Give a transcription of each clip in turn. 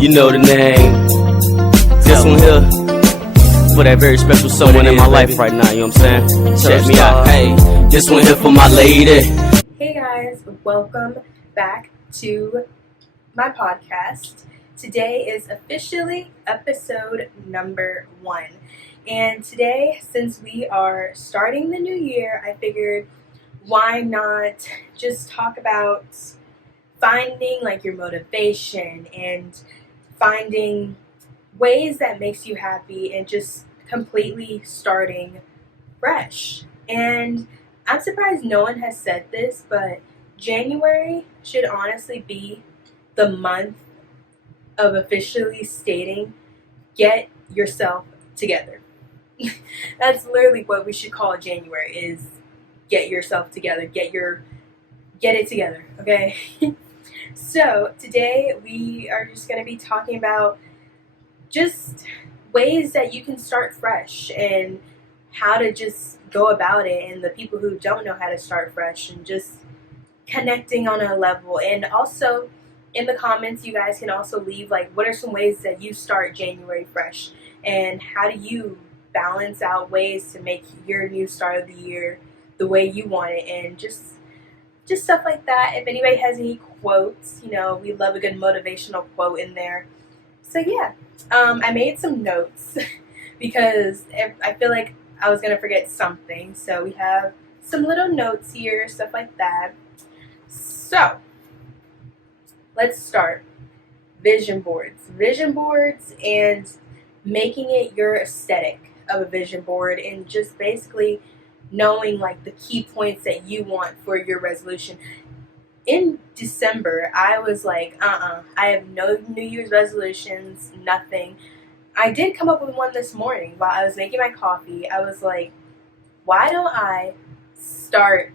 You know the name. This one here for that very special someone in my life right now, you know what I'm saying? Check me out. Hey, this one here for my lady. Hey guys, welcome back to my podcast. Today is officially episode number 1. And today, since we are starting the new year, I figured why not just talk about finding like your motivation and finding ways that makes you happy and just completely starting fresh. And I'm surprised no one has said this, but January should honestly be the month of officially stating, get yourself together. That's literally what we should call January, is get yourself together, get it together, okay? So today we are just going to be talking about just ways that you can start fresh and how to just go about it, and the people who don't know how to start fresh, and just connecting on a level. And also in the comments you guys can also leave like what are some ways that you start January fresh, and how do you balance out ways to make your new start of the year the way you want it, and just stuff like that. If anybody has any quotes, we love a good motivational quote in there. So yeah, I made some notes because I feel like I was going to forget something. So we have some little notes here, stuff like that. So let's start. Vision boards. Vision boards and making it your aesthetic of a vision board, and just basically knowing like the key points that you want for your resolution. In December, I was like, I have no New Year's resolutions, nothing. I did come up with one this morning while I was making my coffee. I was like, why don't I start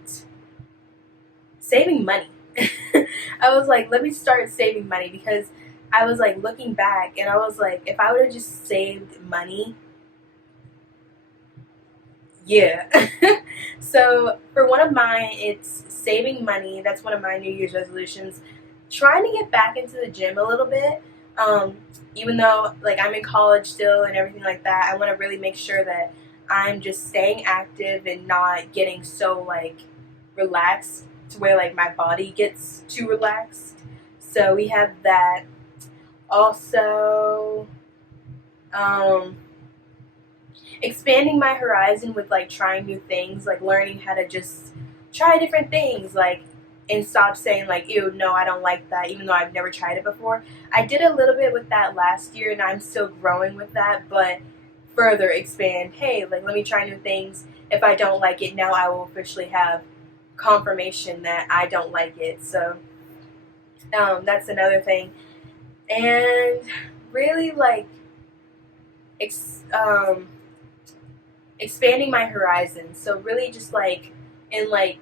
saving money? I was like, let me start saving money, because I was like looking back and I was like, if I would have just saved money, yeah. So for one of mine, it's saving money. That's one of my New Year's resolutions. Trying to get back into the gym a little bit. Even though like I'm in college still and everything like that, I want to really make sure that I'm just staying active and not getting so like relaxed to where like my body gets too relaxed. So we have that. Also, expanding my horizon with like trying new things, like learning how to just try different things, like, and stop saying like, ew, no, I don't like that, even though I've never tried it before. I did a little bit with that last year and I'm still growing with that, but further expand, hey, like let me try new things. If I don't like it, now I will officially have confirmation that I don't like it. So that's another thing. And really like expanding my horizons. So really just like in like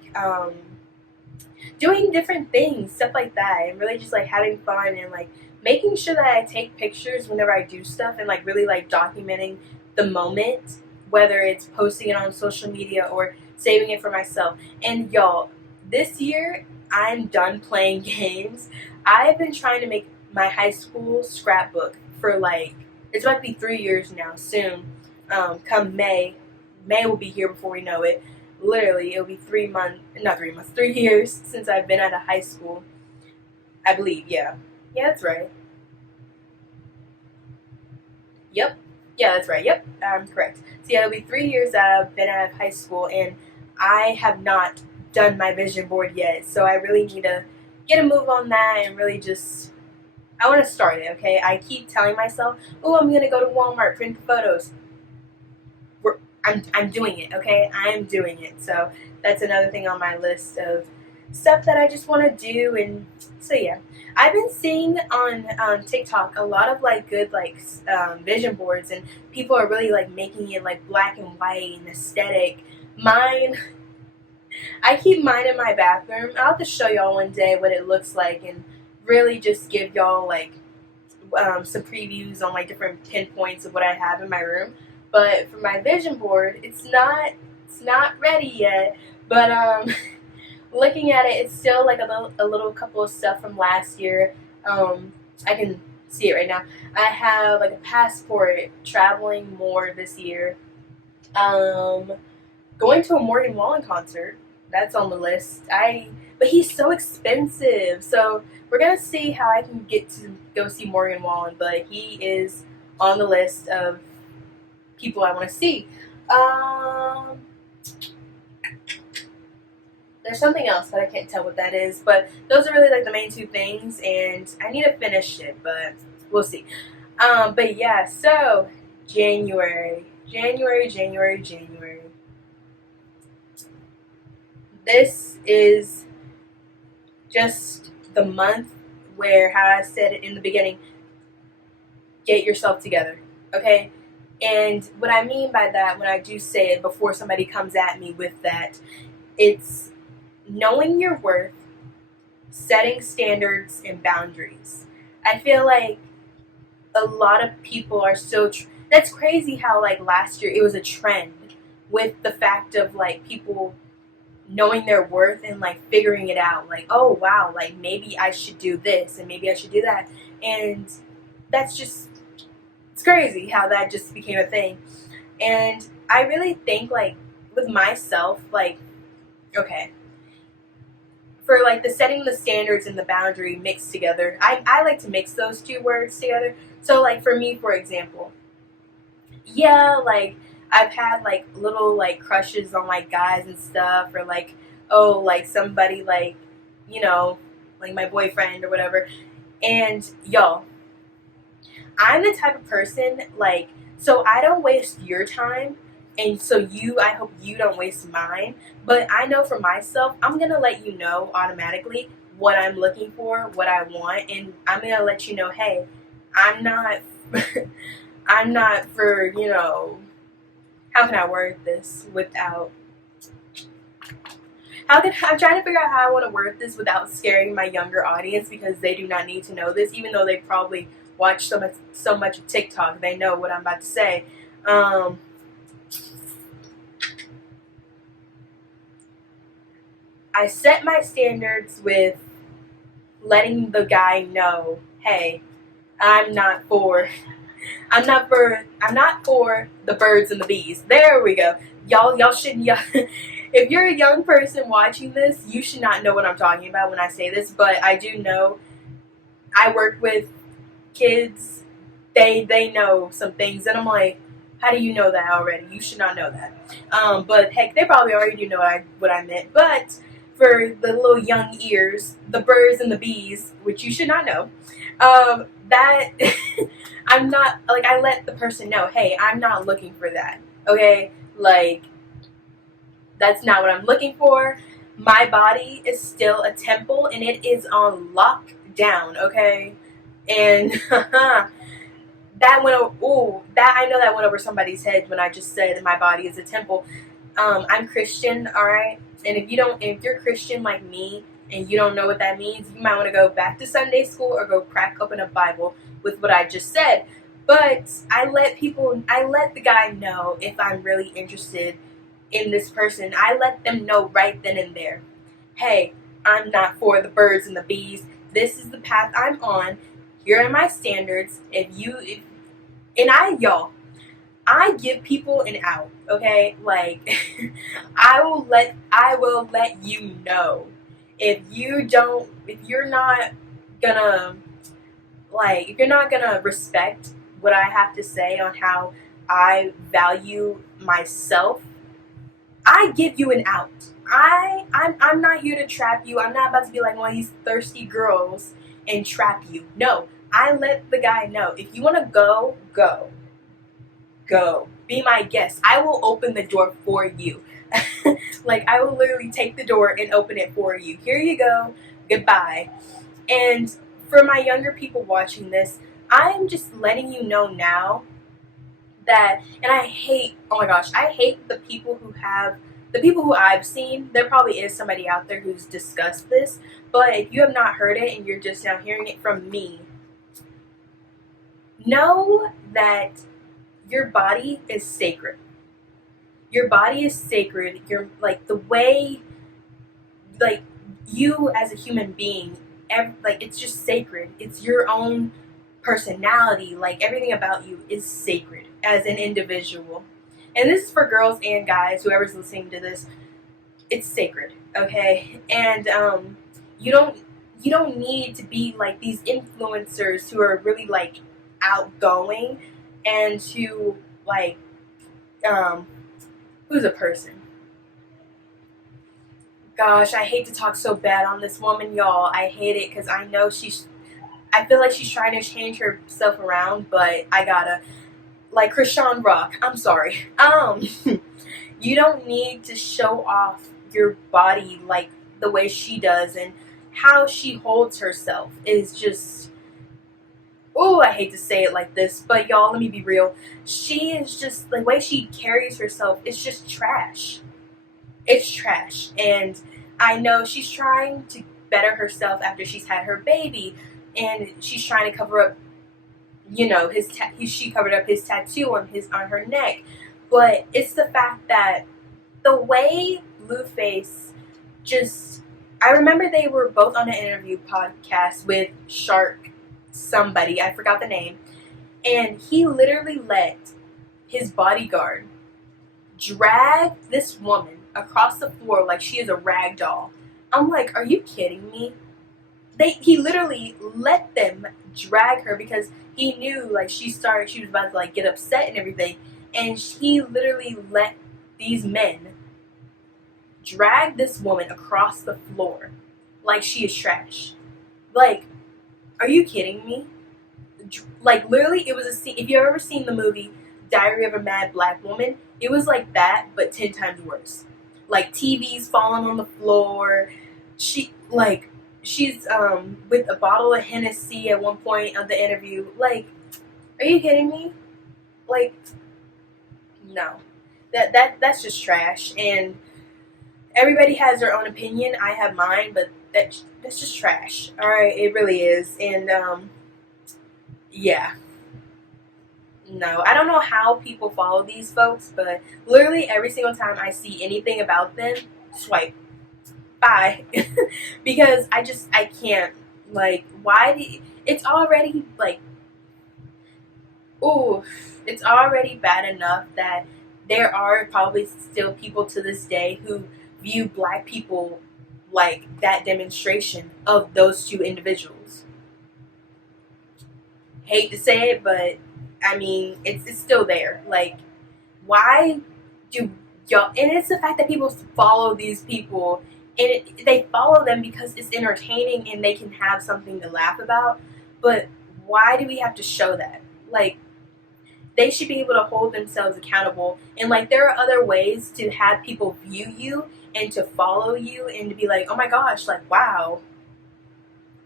doing different things, stuff like that, and really just like having fun and like making sure that I take pictures whenever I do stuff, and like really like documenting the moment, whether it's posting it on social media or saving it for myself. And y'all, this year I'm done playing games. I've been trying to make my high school scrapbook for like, it's about to be 3 years now soon. Come May will be here before we know it. Literally, it'll be 3 years since I've been out of high school. I believe, yeah. Yeah, that's right. Yep. Yeah, that's right. Yep, I'm correct. So yeah, it'll be 3 years that I've been out of high school, and I have not done my vision board yet. So I really need to get a move on that and really just, I want to start it, okay? I keep telling myself, oh, I'm going to go to Walmart, print the photos. I'm doing it, okay? I'm doing it. So that's another thing on my list of stuff that I just want to do. And so yeah, I've been seeing on TikTok a lot of like good like vision boards, and people are really like making it like black and white and aesthetic. Mine, I keep mine in my bathroom. I'll have to show y'all one day what it looks like, and really just give y'all like some previews on like different pinpoints of what I have in my room. But for my vision board, it's not ready yet. But looking at it, it's still like a little couple of stuff from last year. I can see it right now. I have like a passport, traveling more this year. Going to a Morgan Wallen concert. That's on the list. But he's so expensive. So we're gonna see how I can get to go see Morgan Wallen. But he is on the list of people I want to see. There's something else, but I can't tell what that is. But those are really like the main two things, and I need to finish it, but we'll see. But yeah, so January. This is just the month where, how I said it in the beginning, get yourself together, okay? And what I mean by that, when I do say it before somebody comes at me with that, it's knowing your worth, setting standards and boundaries. I feel like a lot of people are so that's crazy how like last year it was a trend with the fact of like people knowing their worth and like figuring it out, like, oh wow, like maybe I should do this and maybe I should do that. And that's just, it's crazy how that just became a thing. And I really think like with myself, like, okay, for like the setting the standards and the boundary mixed together, I like to mix those two words together. So like for me, for example, yeah, like I've had like little like crushes on like guys and stuff, or like, oh, like somebody like, you know, like my boyfriend or whatever. And y'all, I'm the type of person like, so I don't waste your time, and so I hope you don't waste mine. But I know for myself, I'm gonna let you know automatically what I'm looking for, what I want, and I'm gonna let you know, hey, I'm not I'm not for, you know, how can I word this without I'm trying to figure out how I want to word this without scaring my younger audience, because they do not need to know this, even though they probably watch so much of TikTok. They know what I'm about to say. I set my standards with letting the guy know, hey, I'm not for the birds and the bees. There we go. Y'all shouldn't. If you're a young person watching this, you should not know what I'm talking about when I say this. But I do know. I work with kids. They know some things, and I'm like, how do you know that already? You should not know that. But heck, they probably already do know what I meant. But for the little young ears, the birds and the bees, which you should not know, that I'm not, like, I let the person know, hey, I'm not looking for that, okay? Like, that's not what I'm looking for. My body is still a temple, and it is on lockdown, okay? And that went over, I know that went over somebody's head when I just said my body is a temple. I'm Christian, alright? And if you're Christian like me, and you don't know what that means, you might want to go back to Sunday school or go crack open a Bible with what I just said. But I let the guy know if I'm really interested in this person. I let them know right then and there, hey, I'm not for the birds and the bees. This is the path I'm on. Here are my standards. I give people an out, okay? Like, I will let you know. If you're not gonna respect what I have to say on how I value myself, I give you an out. I'm not here to trap you. I'm not about to be like one of these thirsty girls and trap you. No, I let the guy know. If you want to go, go. Go. Be my guest. I will open the door for you. Like, I will literally take the door and open it for you. Here you go. Goodbye. And for my younger people watching this, I'm just letting you know now that, and I hate the people who I've seen. There probably is somebody out there who's discussed this, but if you have not heard it and you're just now hearing it from me, know that your body is sacred. Your body is sacred. You're like the way, you as a human being, it's just sacred. It's your own personality, like everything about you is sacred as an individual. And this is for girls and guys, whoever's listening to this. It's sacred, okay? And you don't need to be like these influencers who are really like outgoing and who like who's a person. Gosh, I hate to talk so bad on this woman, y'all. I hate it because I know I feel like she's trying to change herself around, but I gotta, like Krishan Rock. I'm sorry. You don't need to show off your body like the way she does, and how she holds herself is just, oh, I hate to say it like this, but y'all, let me be real. She is just, the way she carries herself is just trash. It's trash. And I know she's trying to better herself after she's had her baby, and she's trying to cover up, you know, she covered up his tattoo on her neck. But it's the fact that the way Blueface just, I remember they were both on an interview podcast with Shark somebody, I forgot the name, and he literally let his bodyguard drag this woman across the floor like she is a rag doll. I'm like, are you kidding me? He literally let them drag her because he knew like she was about to like get upset and everything, and he literally let these men drag this woman across the floor like she is trash. Like, are you kidding me? Like, literally, it was a scene. If you've ever seen the movie Diary of a Mad Black Woman, it was like that, but 10 times worse. Like, TVs falling on the floor. She's with a bottle of Hennessy at one point of the interview. Like, are you kidding me? Like, no. That's just trash. And everybody has their own opinion. I have mine, but that's just trash. Alright, it really is. And, yeah. No, I don't know how people follow these folks, but literally every single time I see anything about them, swipe. Bye. Because I can't. Like, it's already, like, ooh, it's already bad enough that there are probably still people to this day who view black people like that demonstration of those two individuals. Hate to say it, but I mean, it's still there. Like, why do y'all? And it's the fact that people follow these people, and they follow them because it's entertaining and they can have something to laugh about. But why do we have to show that? Like, they should be able to hold themselves accountable. And like, there are other ways to have people view you and to follow you and to be like, oh my gosh, like, wow.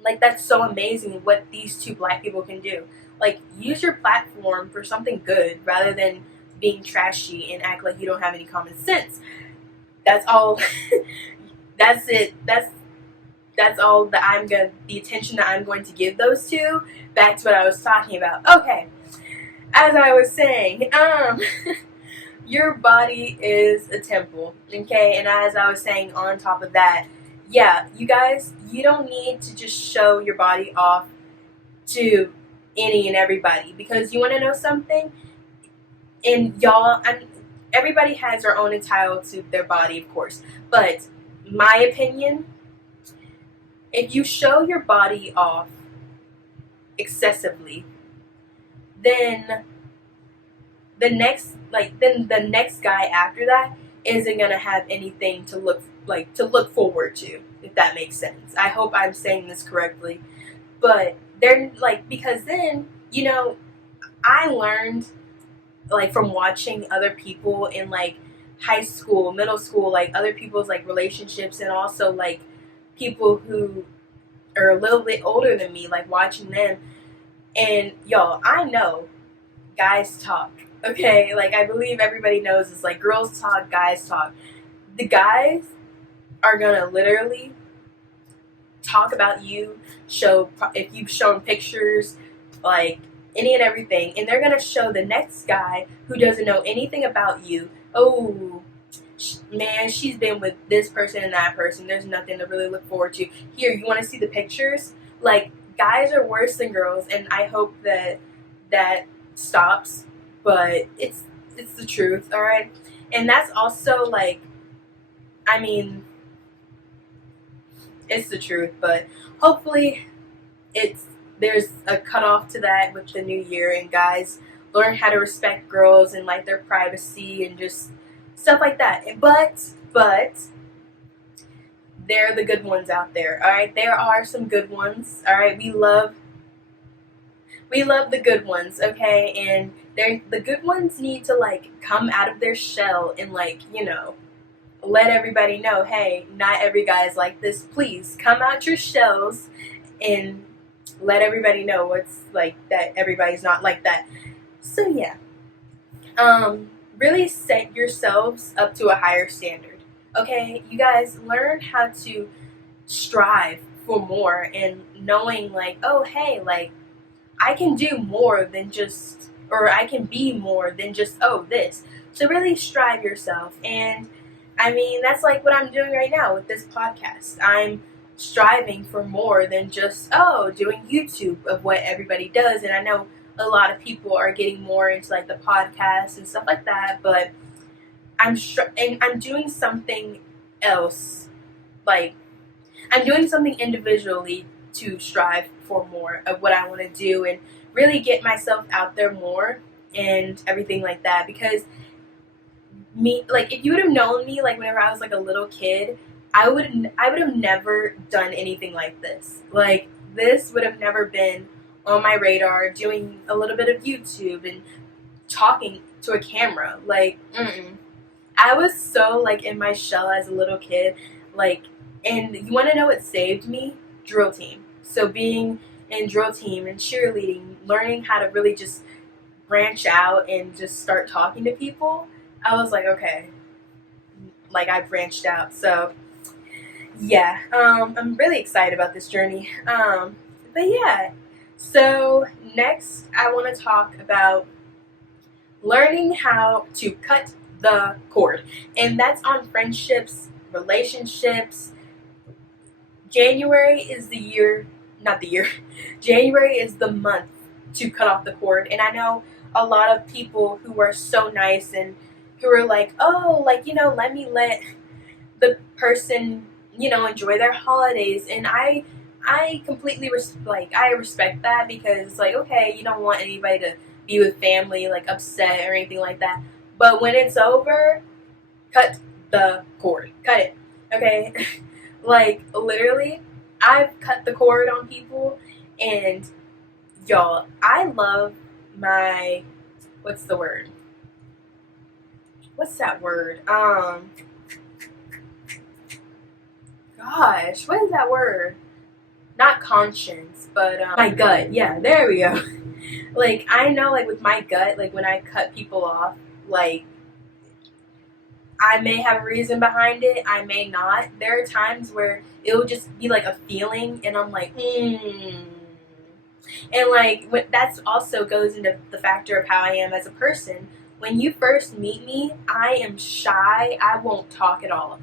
Like, that's so amazing what these two black people can do. Like, use your platform for something good rather than being trashy and act like you don't have any common sense. That's all. That's it. That's all that the attention that I'm going to give those two. Back to what I was talking about. Okay. As I was saying, your body is a temple, okay? And as I was saying on top of that, yeah, you guys, you don't need to just show your body off to any and everybody, because you want to know something? And y'all, everybody has their own entitled to their body, of course, but my opinion, if you show your body off excessively, then the next guy after that isn't gonna have anything to look forward to, if that makes sense. I hope I'm saying this correctly, but they're like, because then, you know, I learned like from watching other people in like high school, middle school, like other people's like relationships, and also like people who are a little bit older than me, like watching them. And y'all, I know guys talk, okay? Like, I believe everybody knows it's like girls talk, guys talk. The guys are gonna literally talk about you, if you've shown pictures, like any and everything, and they're gonna show the next guy who doesn't know anything about you. Oh, man, she's been with this person and that person. There's nothing to really look forward to. Here, you want to see the pictures? Like, guys are worse than girls, and I hope that stops, but it's the truth, alright? And that's also like, I mean, it's the truth, but hopefully there's a cutoff to that with the new year, and guys learn how to respect girls and like their privacy and just stuff like that. But they're the good ones out there, alright? There are some good ones, alright? We love the good ones, okay? And the good ones need to like come out of their shell and like, let everybody know, hey, not every guy's like this. Please come out your shells and let everybody know what's like that everybody's not like that. So yeah. Really set yourselves up to a higher standard. Okay? You guys learn how to strive for more and knowing like, oh hey, like I can do more than just, or I can be more than just, oh, this. So really strive yourself. And I mean, that's like what I'm doing right now with this podcast. I'm striving for more than just, oh, doing YouTube of what everybody does. And I know a lot of people are getting more into like the podcast and stuff like that, but I'm doing something else. Like, I'm doing something individually to strive for more of what I want to do and really get myself out there more and everything like that. Because if you would have known me like whenever I was like a little kid, I would have never done anything like this. Like, this would have never been on my radar, doing a little bit of YouTube and talking to a camera. Like, I was so like in my shell as a little kid. Like, and you want to know what saved me? Drill team. So being in drill team and cheerleading, learning how to really just branch out and just start talking to people, I was like, okay, like I branched out. So yeah, I'm really excited about this journey. But yeah, so next I want to talk about learning how to cut the cord, and that's on friendships, relationships. January is January is the month to cut off the cord. And I know a lot of people who are so nice and who are like, oh, like, let me let the person, enjoy their holidays. And I completely respect that, because it's like, okay, you don't want anybody to be with family like upset or anything like that. But when it's over, cut the cord. Cut it. Okay? Like, literally, I've cut the cord on people, and y'all, I love my, what's that word? Gosh, what is that word? Not conscience, but my gut. Yeah, there we go. Like, I know, like, with my gut, like, when I cut people off, like, I may have a reason behind it, I may not. There are times where it'll just be like a feeling, and I'm like, And like, that also goes into the factor of how I am as a person. When you first meet me, I am shy. I won't talk at all.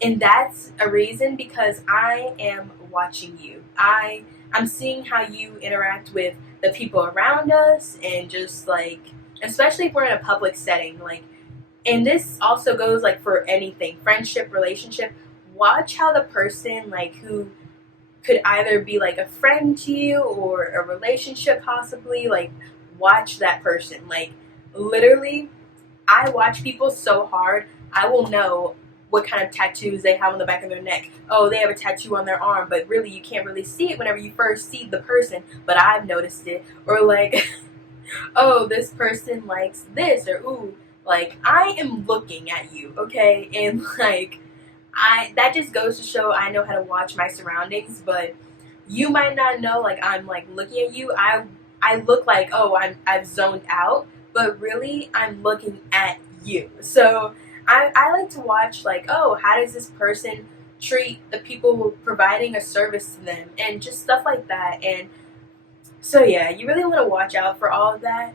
And that's a reason, because I am watching you. I'm seeing how you interact with the people around us, and just like, especially if we're in a public setting, like, and this also goes like for anything, friendship, relationship. Watch how the person like who could either be like a friend to you or a relationship possibly, like, watch that person. Like, literally, I watch people so hard, I will know what kind of tattoos they have on the back of their neck. Oh, they have a tattoo on their arm, but really you can't really see it whenever you first see the person, but I've noticed it. Or like, oh, this person likes this, or ooh, like, I am looking at you, okay? And like, that just goes to show I know how to watch my surroundings. But you might not know, like, I'm like looking at you. I look like, oh, I've zoned out, but really I'm looking at you. So I like to watch, like, oh, how does this person treat the people providing a service to them, and just stuff like that. And so yeah, you really want to watch out for all of that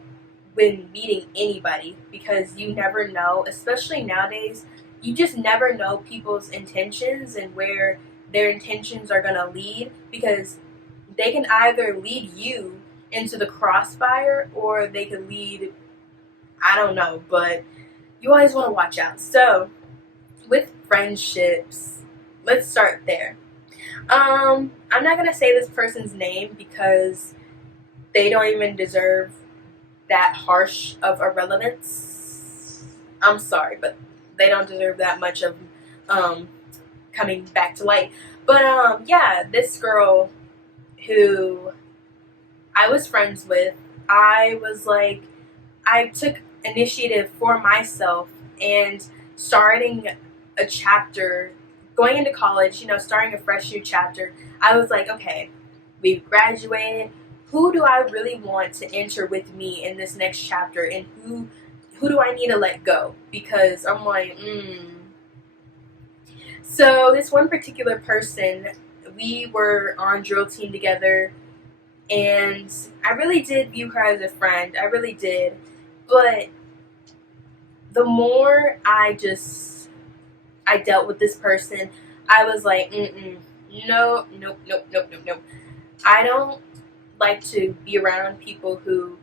when meeting anybody, because you never know, especially nowadays, you just never know people's intentions and where their intentions are going to lead, because they can either lead you into the crossfire or they can lead, I don't know, but you always want to watch out. So with friendships, let's start there. I'm not gonna say this person's name because they don't even deserve that harsh of irrelevance. I'm sorry, but they don't deserve that much of coming back to light. But yeah, this girl who I was friends with, I was like, I took initiative for myself and starting a chapter, going into college, starting a fresh new chapter. I was like, okay, we've graduated. Who do I really want to enter with me in this next chapter, and who do I need to let go? Because I'm like, So this one particular person, we were on drill team together, and I really did view her as a friend. I really did. But the more I dealt with this person, I was like, nope. I don't like to be around people who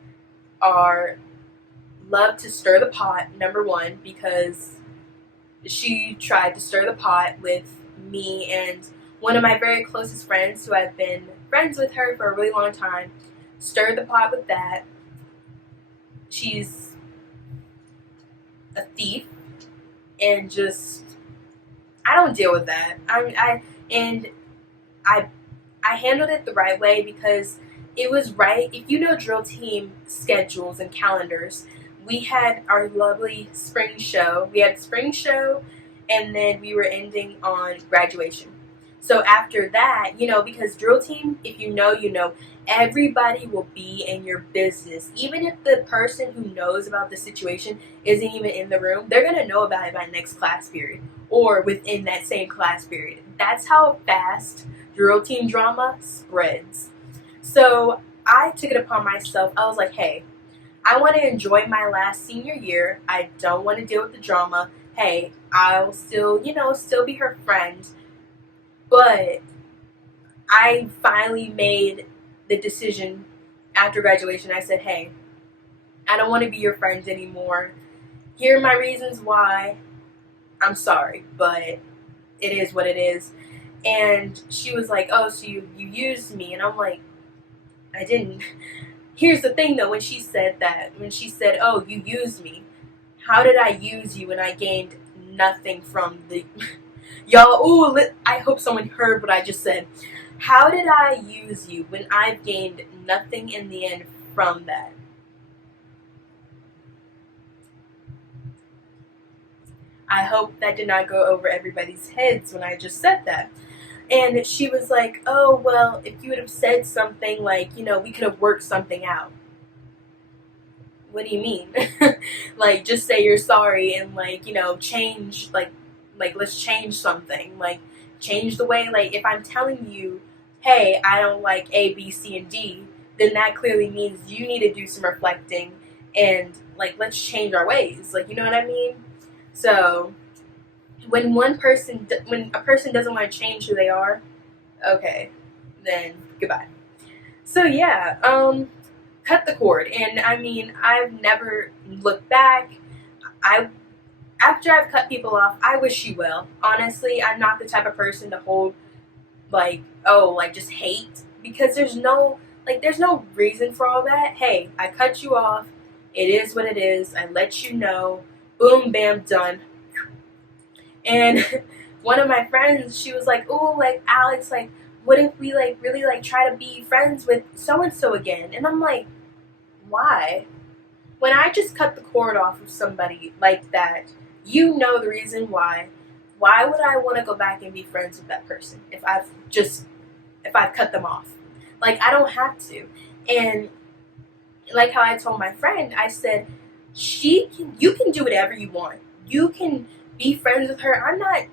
love to stir the pot, number one, because she tried to stir the pot with me and one of my very closest friends who I've been friends with her for a really long time, stirred the pot with that. She's a thief, and I don't deal with that. I handled it the right way because it was right. If you know drill team schedules and calendars, we had our lovely spring show. We had spring show, and then we were ending on graduation. So after that, because drill team, if you know, everybody will be in your business. Even if the person who knows about the situation isn't even in the room, they're going to know about it by next class period or within that same class period. That's how fast drill team drama spreads. So I took it upon myself. I was like, hey, I want to enjoy my last senior year. I don't want to deal with the drama. Hey, I'll still be her friend. But I finally made the decision after graduation. I said, hey, I don't want to be your friend anymore. Here are my reasons why. I'm sorry, but it is what it is. And she was like, oh, so you used me. And I'm like, I didn't. Here's the thing, though, when she said, oh, you used me, how did I use you when I gained nothing from the... Y'all, I hope someone heard what I just said. How did I use you when I've gained nothing in the end from that? I hope that did not go over everybody's heads when I just said that. And she was like, oh, well, if you would have said something like, we could have worked something out. What do you mean? Like, just say you're sorry and, change, let's change something. Like, change the way, if I'm telling you, hey, I don't like A, B, C, and D, then that clearly means you need to do some reflecting and, let's change our ways. You know what I mean? So... when a person doesn't want to change who they are, okay, then goodbye. So yeah, cut the cord. And I mean, I've never looked back. After I've cut people off, I wish you well. Honestly, I'm not the type of person to hold just hate, because there's no reason for all that. Hey, I cut you off. It is what it is. I let you know. Boom, bam, done. And one of my friends, she was like, oh, Alex, what if we, really, try to be friends with so-and-so again? And I'm like, why? When I just cut the cord off of somebody like that, you know the reason why. Why would I want to go back and be friends with that person if I've cut them off? I don't have to. And like how I told my friend, I said, you can do whatever you want. You can be friends with her.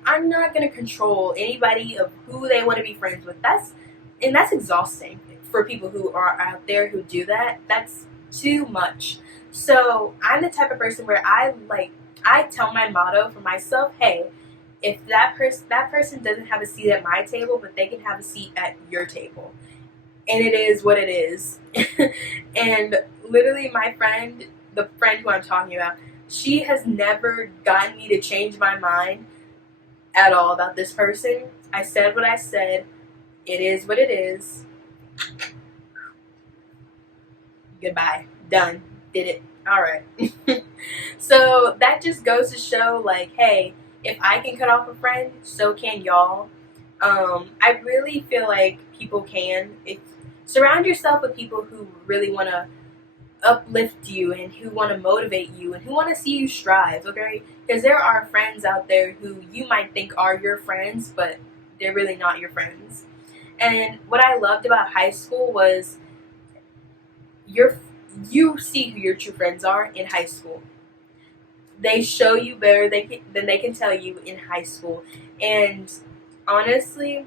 I'm not gonna control anybody of who they want to be friends with. That's exhausting for people who are out there who do that. That's too much. So I'm the type of person where I tell my motto for myself, hey, if that person doesn't have a seat at my table, but they can have a seat at your table. and it is what it is. And literally my friend, the friend who I'm talking about, she has never gotten me to change my mind at all about this person. I said what I said. It is what it is. Goodbye. Done. Did it. Alright. So that just goes to show, like, hey, if I can cut off a friend, so can y'all. I really feel like people can. Surround yourself with people who really want to uplift you and who want to motivate you and who want to see you strive, okay? Because there are friends out there who you might think are your friends, but they're really not your friends. And what I loved about high school was you see who your true friends are in high school. They show you better than they can tell you in high school. And honestly,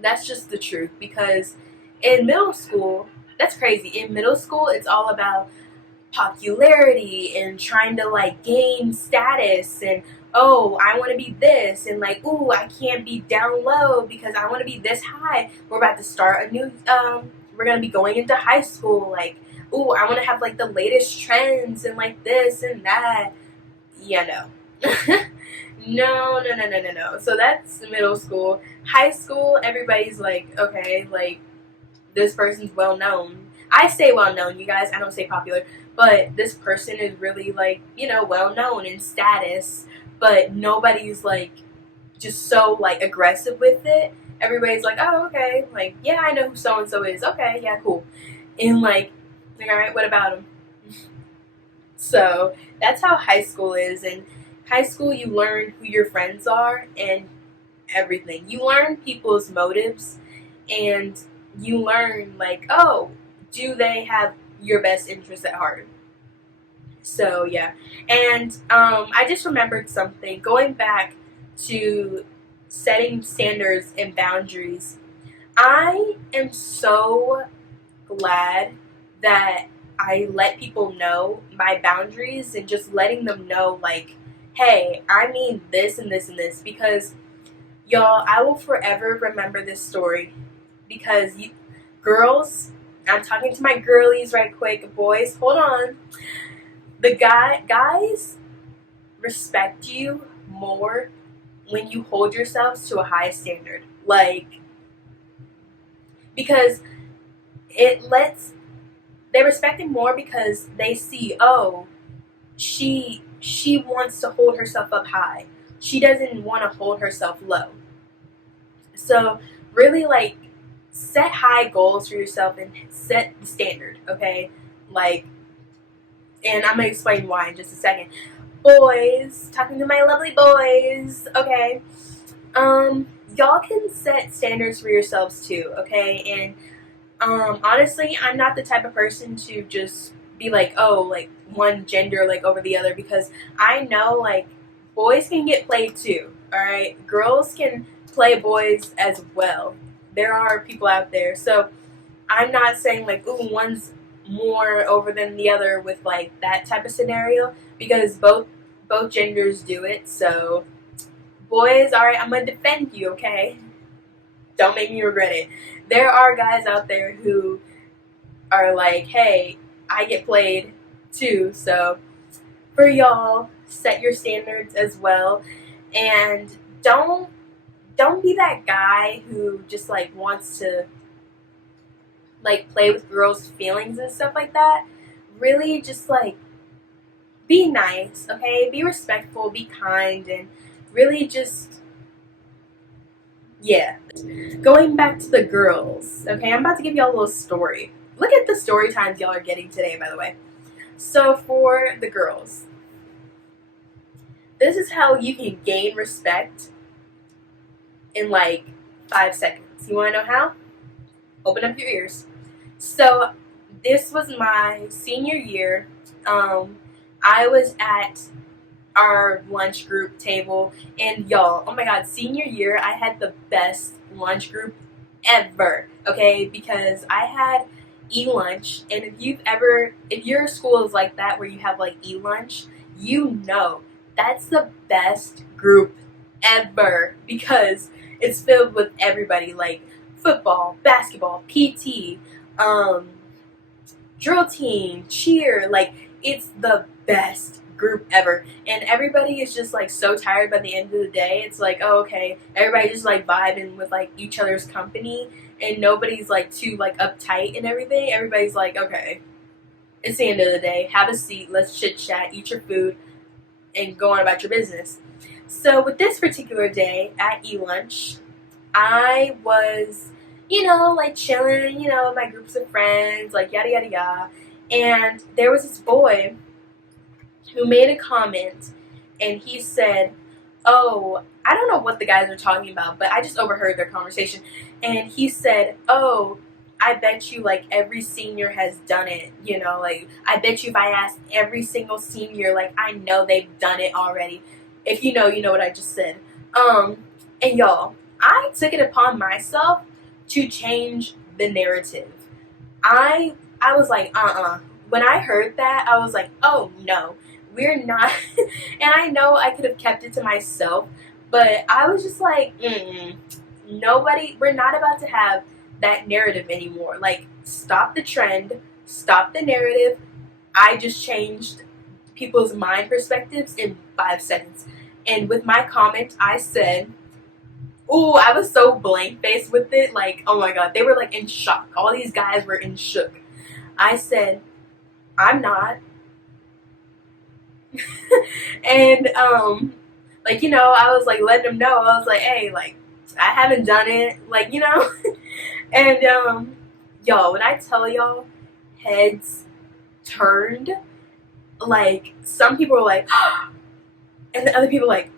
that's just the truth, because in middle school, that's crazy. In middle school, it's all about popularity and trying to like gain status and, oh, I want to be this, and like, ooh, I can't be down low because I want to be this high. We're about to start a new we're going to be going into high school, like, ooh, I want to have like the latest trends and like this and that. Yeah, no. No. So that's middle school. High school, everybody's like, okay, like, this person's well known. I say well known, you guys. I don't say popular. But this person is really, like, well known in status. But nobody's, like, just so, like, aggressive with it. Everybody's like, oh, okay. Like, yeah, I know who so-and-so is. Okay, yeah, cool. And, like, all right, what about him? So that's how high school is. And high school, you learn who your friends are and everything. You learn people's motives, and you learn, like, oh, do they have your best interest at heart? So yeah. And I just remembered something, going back to setting standards and boundaries. I am so glad that I let people know my boundaries, and just letting them know, like, hey, I mean this and this and this, because y'all, I will forever remember this story, because girls, I'm talking to my girlies right quick. Boys, hold on. The guys respect you more when you hold yourselves to a high standard. Like, because they respect it more because they see, oh, she wants to hold herself up high. She doesn't want to hold herself low. So really, like, set high goals for yourself and set the standard, okay? Like, and I'm going to explain why in just a second. Boys, talking to my lovely boys, okay? Y'all can set standards for yourselves too, okay? And honestly, I'm not the type of person to just be like, oh, like, one gender, like, over the other, because I know, like, boys can get played too, alright? Girls can play boys as well. There are people out there. So I'm not saying, like, ooh, one's more over than the other with, like, that type of scenario, because both genders do it. So boys, alright, I'm gonna defend you, okay? Don't make me regret it. There are guys out there who are like, hey, I get played too. So for y'all, set your standards as well, and don't be that guy who just, like, wants to, like, play with girls' feelings and stuff like that. Really, just, like, be nice, okay? Be respectful, be kind, and really just, yeah. Going back to the girls, okay? I'm about to give y'all a little story. Look at the story times y'all are getting today, by the way. So for the girls, this is how you can gain respect in, like, 5 seconds. You want to know how? Open up your ears. So this was my senior year. I was at our lunch group table, and y'all, oh my god, senior year, I had the best lunch group ever, okay? Because I had e-lunch, and if your school is like that where you have, like, e-lunch, you know that's the best group ever, because it's filled with everybody, like, football, basketball, PT, drill team, cheer. Like, it's the best group ever. And everybody is just, like, so tired by the end of the day. It's like, oh, okay, everybody just, like, vibing with, like, each other's company. And nobody's, like, too, like, uptight and everything. Everybody's like, okay, it's the end of the day. Have a seat. Let's chit-chat, eat your food, and go on about your business. So with this particular day at e-lunch, I was, like chilling, with my groups of friends, like yada yada yada. And there was this boy who made a comment, and he said, oh, I don't know what the guys were talking about, but I just overheard their conversation. And he said, oh, I bet you, like, every senior has done it, like, I bet you if I asked every single senior, like, I know they've done it already. If you know what I just said. And y'all, I took it upon myself to change the narrative. I was like, When I heard that, I was like, oh, no, we're not. And I know I could have kept it to myself, but I was just like, nobody, we're not about to have that narrative anymore. Like, stop the trend, stop the narrative. I just changed people's mind perspectives in 5 seconds. And with my comment, I said, ooh, I was so blank-faced with it. Like, oh my god, they were, like, in shock. All these guys were in shook. I said, I'm not. And, like, I was, like, letting them know. I was like, hey, like, I haven't done it. Like, And, y'all, when I tell y'all, heads turned, like, some people were like, and the other people like,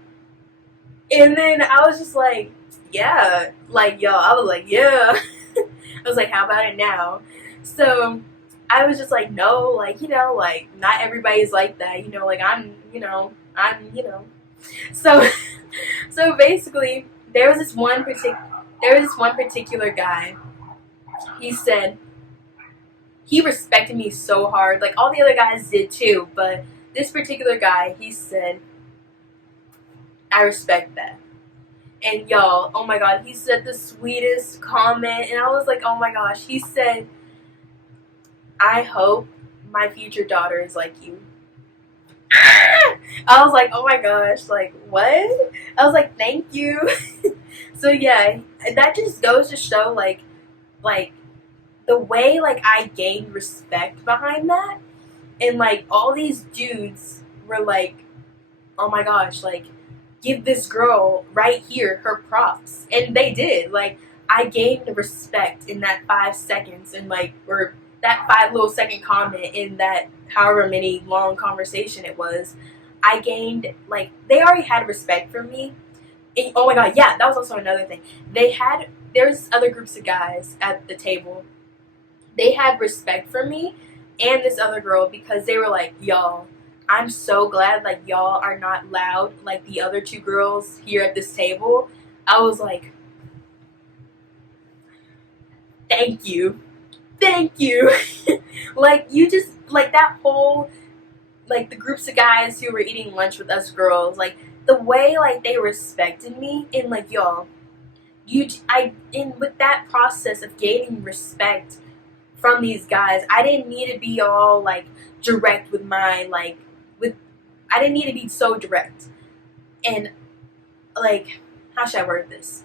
and then I was just like, yeah, like, y'all, I was like, yeah. I was like, how about it now? So I was just like, no, like, like, not everybody's like that, like, I'm. So, so basically, there was this one particular guy. He said, he respected me so hard, like, all the other guys did too, but this particular guy, he said, I respect that. And y'all, oh my god, he said the sweetest comment, and I was like, oh my gosh, he said, I hope my future daughter is like you. I was like, oh my gosh, like, what? I was like, thank you. So yeah, that just goes to show, like, the way, like, I gained respect behind that, and, like, all these dudes were like, oh my gosh, like, give this girl right here her props. And they did. Like, I gained respect in that 5 seconds, and, like, or that 5 little second comment in that however many long conversation it was. I gained, like, they already had respect for me. And, oh my god, yeah, that was also another thing. There's other groups of guys at the table. They had respect for me and this other girl because they were like, y'all, I'm so glad, like, y'all are not loud like the other 2 girls here at this table. I was like, thank you. Thank you. Like, you just, like, that whole, like, the groups of guys who were eating lunch with us girls, like, the way, like, they respected me, and, like, y'all, with that process of gaining respect from these guys, I didn't need to be all, like, direct with mine, like, I didn't need to be so direct. And, like, how should I word this?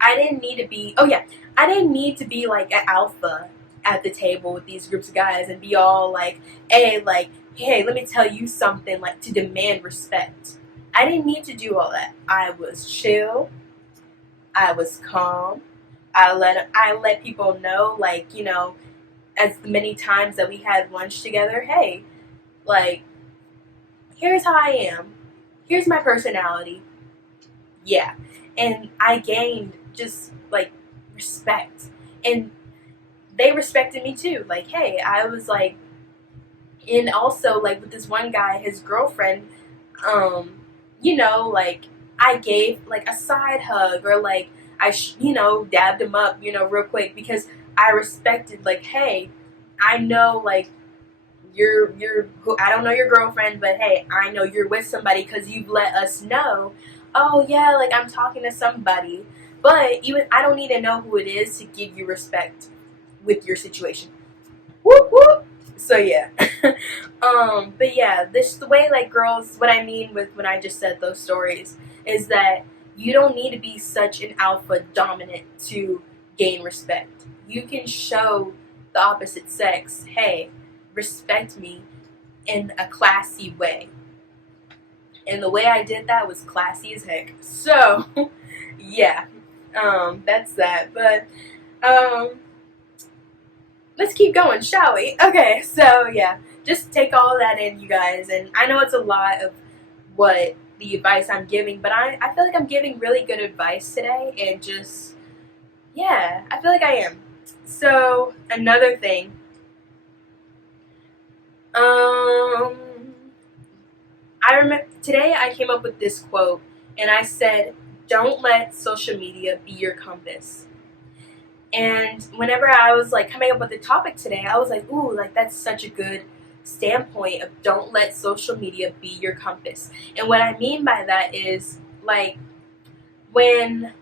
I didn't need to be, like, an alpha at the table with these groups of guys and be all like, hey, let me tell you something, like, to demand respect. I didn't need to do all that. I was chill. I was calm. I let people know, like, as many times that we had lunch together, hey, like, here's how I am. Here's my personality. Yeah. And I gained just, like, respect. And they respected me too. Like, hey, I was like, and also, like, with this one guy, his girlfriend, like, I gave, like, a side hug, or, like, I, dabbed him up, real quick, because I respected, like, hey, I know, like, I don't know your girlfriend, but hey, I know you're with somebody because you've let us know, oh yeah, like, I'm talking to somebody. But even I don't need to know who it is to give you respect with your situation. Whoop whoop. So yeah. But yeah, the way like girls, what I mean with when I just said those stories is that you don't need to be such an alpha dominant to gain respect. You can show the opposite sex, hey, respect me in a classy way. And the way I did that was classy as heck. So, yeah, that's that. But, let's keep going, shall we? Okay, so yeah, just take all that in, you guys. And I know it's a lot of what the advice I'm giving, but I feel like I'm giving really good advice today. And just, yeah, I feel like I am. So, another thing. I remember today I came up with this quote, and I said, "Don't let social media be your compass." And whenever I was like coming up with the topic today, I was like, "Ooh, like that's such a good standpoint of don't let social media be your compass." And what I mean by that is like when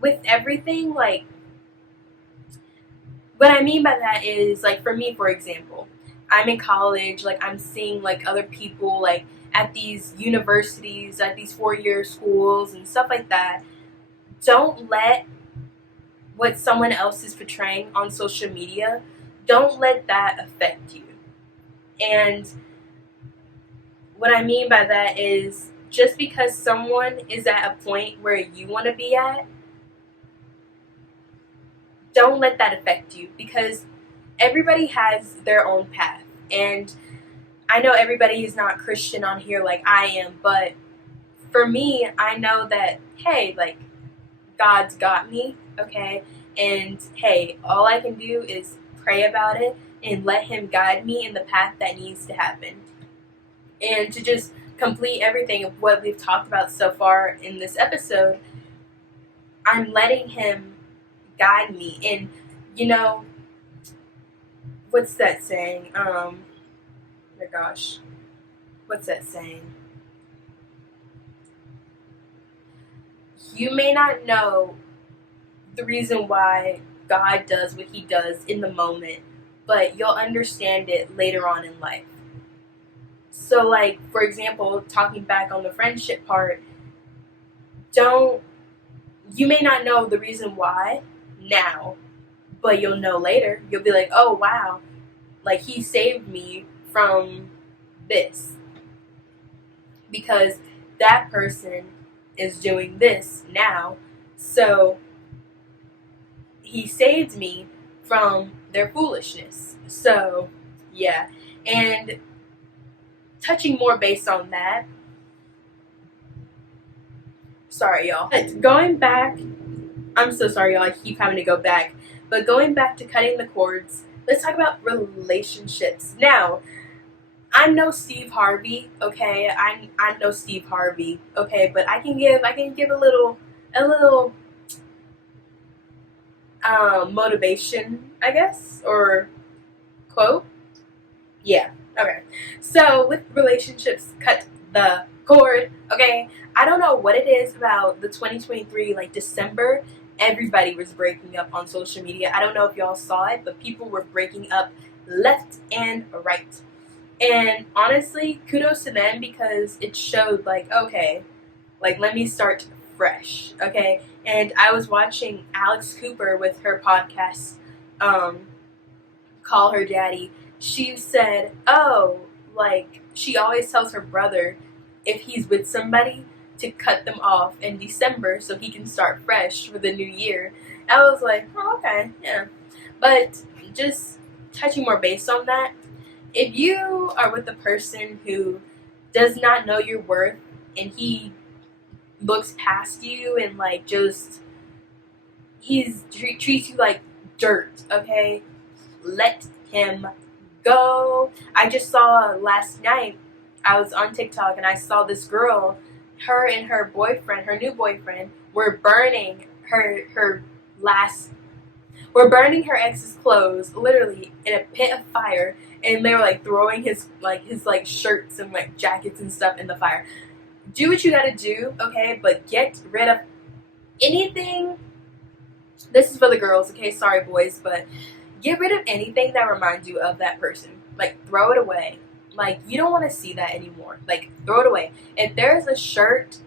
with everything, like what I mean by that is like for me, for example, I'm in college, like I'm seeing like other people like at these universities, at these 4-year schools and stuff like that. Don't let what someone else is portraying on social media, don't let that affect you. And what I mean by that is just because someone is at a point where you want to be at, don't let that affect you, because everybody has their own path. And I know everybody is not Christian on here like I am, but for me, I know that, hey, like, God's got me, okay? And hey, all I can do is pray about it and let Him guide me in the path that needs to happen. And to just complete everything of what we've talked about so far in this episode, I'm letting Him guide me. And, you know, what's that saying? Oh my gosh. What's that saying? You may not know the reason why God does what He does in the moment, but you'll understand it later on in life. So, like, for example, talking back on the friendship part, you may not know the reason why now, but you'll know later. You'll be like, oh, wow, like, He saved me from this. Because that person is doing this now, so He saved me from their foolishness. So, yeah. And touching more based on that, sorry, y'all. But going back, I'm so sorry, y'all, I keep having to go back. But going back to cutting the cords, let's talk about relationships. Now, I'm no Steve Harvey, okay? I'm no Steve Harvey, okay? But I can give a little motivation, I guess, or quote. Yeah, okay. So with relationships, cut the cord, okay? I don't know what it is about the 2023, like December, everybody was breaking up on social media. I don't know if y'all saw it, but people were breaking up left and right. And honestly, kudos to them, because it showed like, okay, like let me start fresh, okay? And I was watching Alex Cooper with her podcast, Call Her Daddy. She said, oh, like she always tells her brother if he's with somebody to cut them off in December so he can start fresh for the new year. I was like, oh, okay, yeah. But just touching more based on that, if you are with a person who does not know your worth and he looks past you and like just treats you like dirt, okay, let him go. I just saw last night, I was on TikTok and I saw this girl, her and her boyfriend, her new boyfriend, were burning her ex's clothes literally in a pit of fire, and they were like throwing his shirts and like jackets and stuff in the fire. Do what you gotta do, okay, but get rid of anything, this is for the girls, okay? Sorry, boys, but get rid of anything that reminds you of that person. Like, throw it away. Like, you don't want to see that anymore. Like, throw it away. If there's a shirt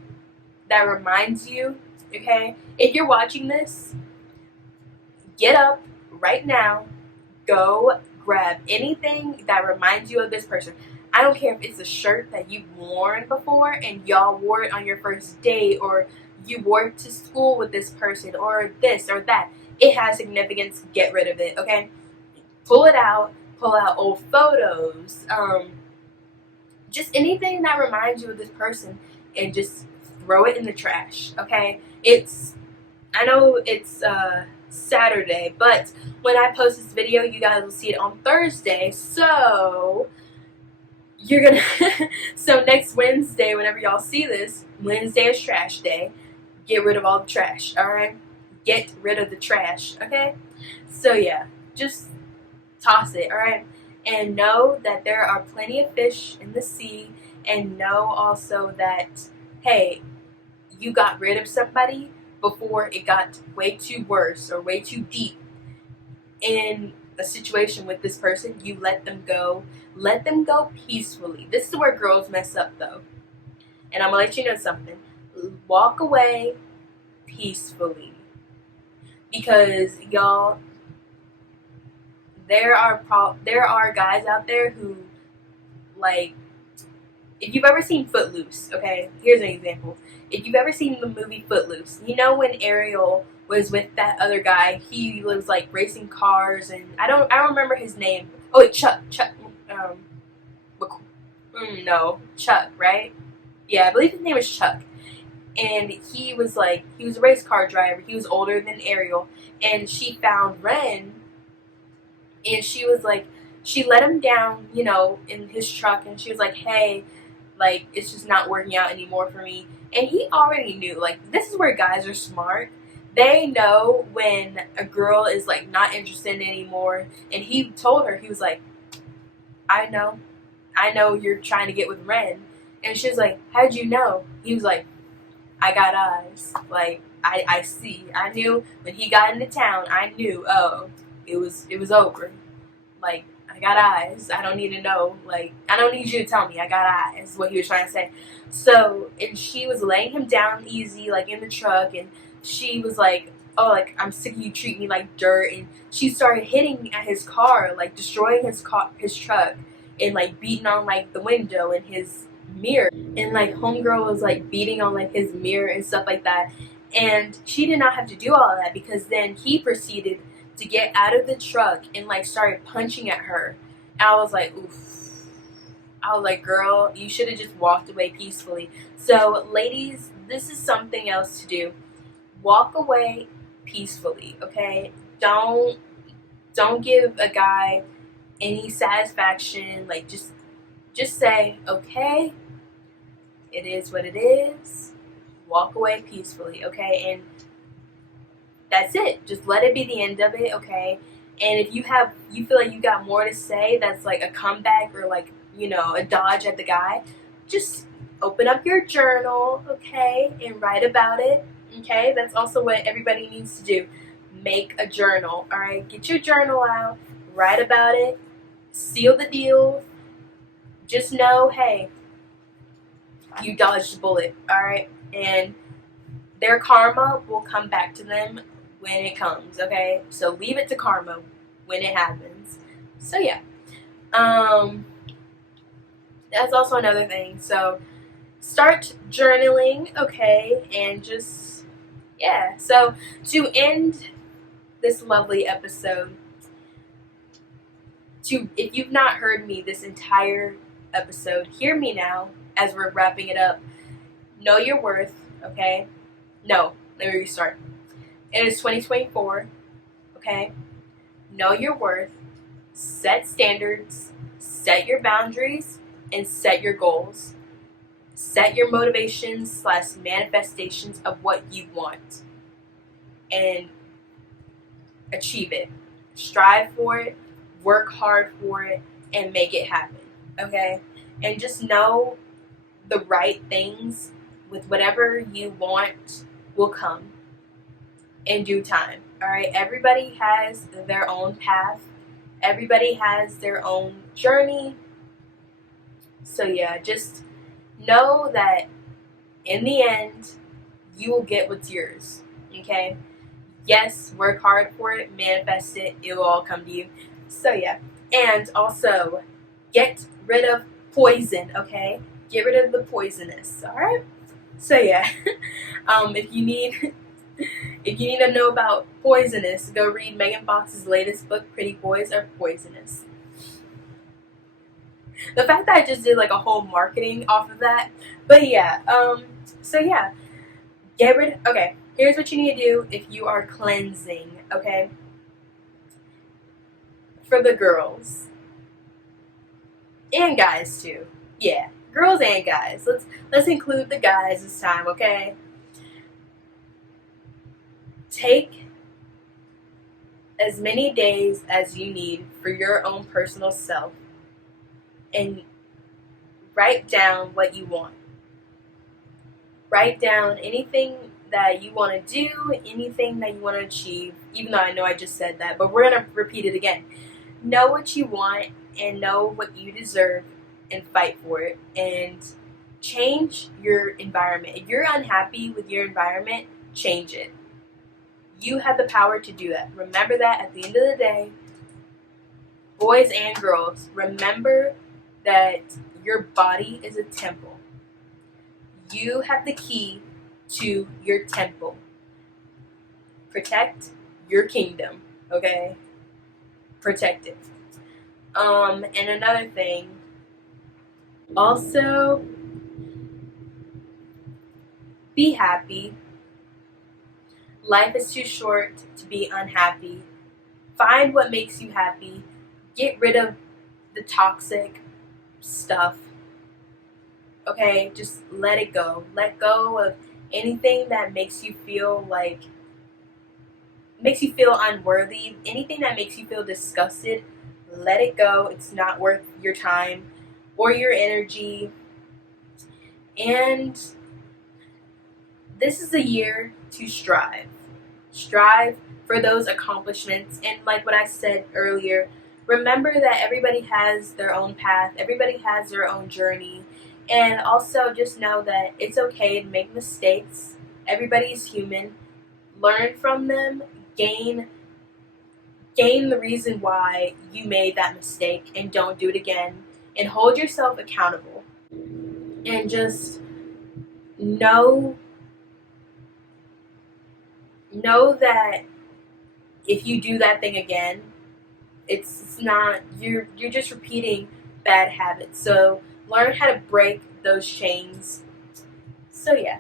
that reminds you, okay, if you're watching this, get up right now, go grab anything that reminds you of this person. I don't care if it's a shirt that you've worn before and y'all wore it on your first date, or you wore it to school with this person, or this or that. It has significance. Get rid of it, okay? Pull it out. Pull out old photos. Just anything that reminds you of this person, and just throw it in the trash, okay? I know it's Saturday, but when I post this video, you guys will see it on Thursday. So you're gonna so next Wednesday, whenever y'all see this, Wednesday is trash day. Get rid of all the trash, alright? Get rid of the trash, okay? So yeah, just toss it, alright? And know that there are plenty of fish in the sea, and know also that, hey, you got rid of somebody before it got way too worse or way too deep in a situation with this person. You let them go. Let them go peacefully. This is where girls mess up, though. And I'm going to let you know something. Walk away peacefully. Because, y'all, there are guys out there who, like, if you've ever seen Footloose, okay, here's an example. If you've ever seen the movie Footloose, you know when Ariel was with that other guy, he was like racing cars, and I don't remember his name. Oh wait, Chuck, Chuck, right? Yeah, I believe his name was Chuck. And he was a race car driver. He was older than Ariel, and she found Ren, and she was like, she let him down, you know, in his truck, and she was like, hey, like, it's just not working out anymore for me. And he already knew, like, this is where guys are smart. They know when a girl is, like, not interested anymore. And he told her, he was like, I know you're trying to get with Ren. And she was like, how'd you know? He was like, I got eyes. Like, I see. I knew when he got into town, I knew, oh, it was over. Like, I got eyes. I don't need to know. Like, I don't need you to tell me. I got eyes, is what he was trying to say. So, and she was laying him down easy, like, in the truck, and she was like, oh, like, I'm sick of you treating me like dirt. And she started hitting at his car, like, destroying his truck, and, like, beating on, like, the window and his mirror. And, like, homegirl was, like, beating on, like, his mirror and stuff like that. And she did not have to do all of that, because then he proceeded to get out of the truck and, like, started punching at her. And I was like, oof. I was like, girl, you should have just walked away peacefully. So, ladies, this is something else to do. Walk away peacefully, okay? Don't give a guy any satisfaction. Like, just say, okay, it is what it is. Walk away peacefully, okay? And that's it. Just let it be the end of it, okay? And if you feel like you got more to say that's like a comeback or, like, you know, a dodge at the guy, just open up your journal, okay, and write about it, okay? That's also what everybody needs to do. Make a journal, all right? Get your journal out, write about it, seal the deal. Just know, hey, you dodged a bullet, all right? And their karma will come back to them when it comes, okay? So leave it to karma when it happens. So yeah. That's also another thing. So start journaling, okay? And just, yeah. So to end this lovely episode, if you've not heard me this entire episode, hear me now as we're wrapping it up. Know your worth, okay? No, let me restart. It is 2024, okay? Know your worth, set standards, set your boundaries, and set your goals. Set your motivations / manifestations of what you want. And achieve it. Strive for it, work hard for it, and make it happen, okay? And just know the right things with whatever you want will come. in due time. All right, everybody has their own path. Everybody has their own journey. So yeah, just know that in the end, you will get what's yours. Okay? Yes, work hard for it, manifest it, it will all come to you. So yeah. And also, get rid of poison, okay? Get rid of the poisonous, alright? So yeah. If you need to know about poisonous, go read Megan Fox's latest book, Pretty Boys Are Poisonous. The fact that I just did like a whole marketing off of that. But yeah, so yeah. Okay, here's what you need to do if you are cleansing, okay? For the girls. And guys too. Yeah, girls and guys. Let's include the guys this time, okay? Take as many days as you need for your own personal self and write down what you want. Write down anything that you want to do, anything that you want to achieve, even though I know I just said that, but we're going to repeat it again. Know what you want and know what you deserve and fight for it, and change your environment. If you're unhappy with your environment, change it. You have the power to do that. Remember that at the end of the day, boys and girls, remember that your body is a temple. You have the key to your temple. Protect your kingdom, okay? Protect it. And another thing, also, be happy. Life is too short to be unhappy. Find what makes you happy. Get rid of the toxic stuff. Okay, just let it go. Let go of anything that makes you feel unworthy, anything that makes you feel disgusted. Let it go. It's not worth your time or your energy. And this is the year to strive. Strive for those accomplishments. And like what I said earlier, remember that everybody has their own path. Everybody has their own journey. And also just know that it's okay to make mistakes. Everybody's human. Learn from them. Gain the reason why you made that mistake and don't do it again. And hold yourself accountable. And just know that if you do that thing again, it's not, you're just repeating bad habits. So learn how to break those chains. So yeah.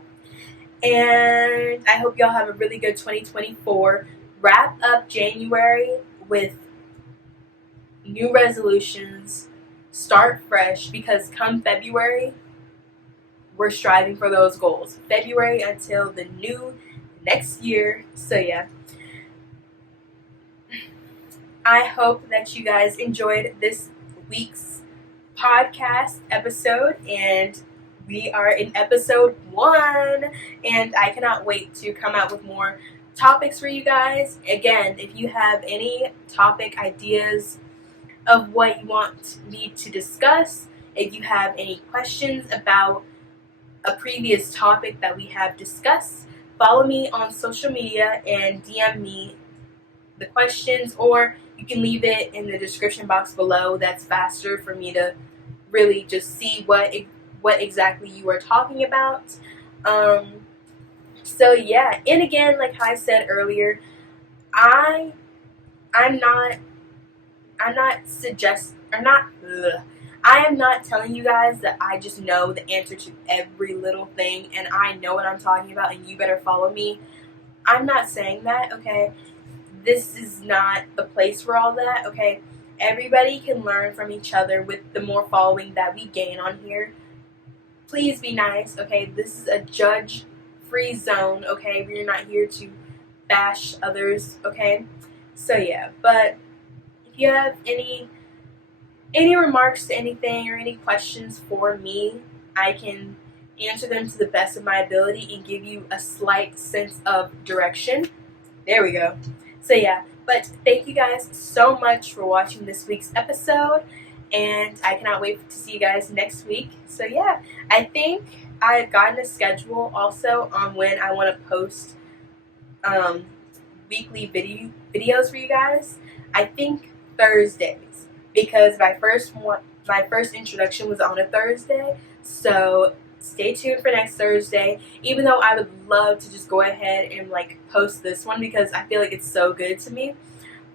And I hope y'all have a really good 2024. Wrap up January with new resolutions. Start fresh, because come February, we're striving for those goals. February until the new next year. So yeah. I hope that you guys enjoyed this week's podcast episode, and we are in episode 1, and I cannot wait to come out with more topics for you guys. Again, if you have any topic ideas of what you want me to discuss, if you have any questions about a previous topic that we have discussed, follow me on social media and DM me the questions, or you can leave it in the description box below. That's faster for me to really just see what exactly you are talking about. So yeah, and again, like I said earlier, I'm not I am not telling you guys that I just know the answer to every little thing and I know what I'm talking about and you better follow me. I'm not saying that, okay? This is not the place for all that, okay? Everybody can learn from each other with the more following that we gain on here. Please be nice, okay? This is a judge-free zone, okay? We're not here to bash others, okay? So yeah, but if you have any remarks to anything or any questions for me, I can answer them to the best of my ability and give you a slight sense of direction. There we go. So yeah, but thank you guys so much for watching this week's episode, and I cannot wait to see you guys next week. So yeah, I think I've gotten a schedule also on when I want to post weekly videos for you guys. I think Thursdays, because my first introduction was on a Thursday. So stay tuned for next Thursday. Even though I would love to just go ahead and like post this one because I feel like it's so good to me.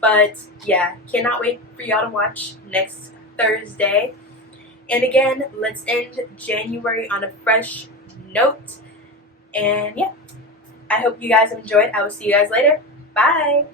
But yeah, cannot wait for y'all to watch next Thursday. And again, let's end January on a fresh note. And yeah, I hope you guys enjoyed. I will see you guys later. Bye.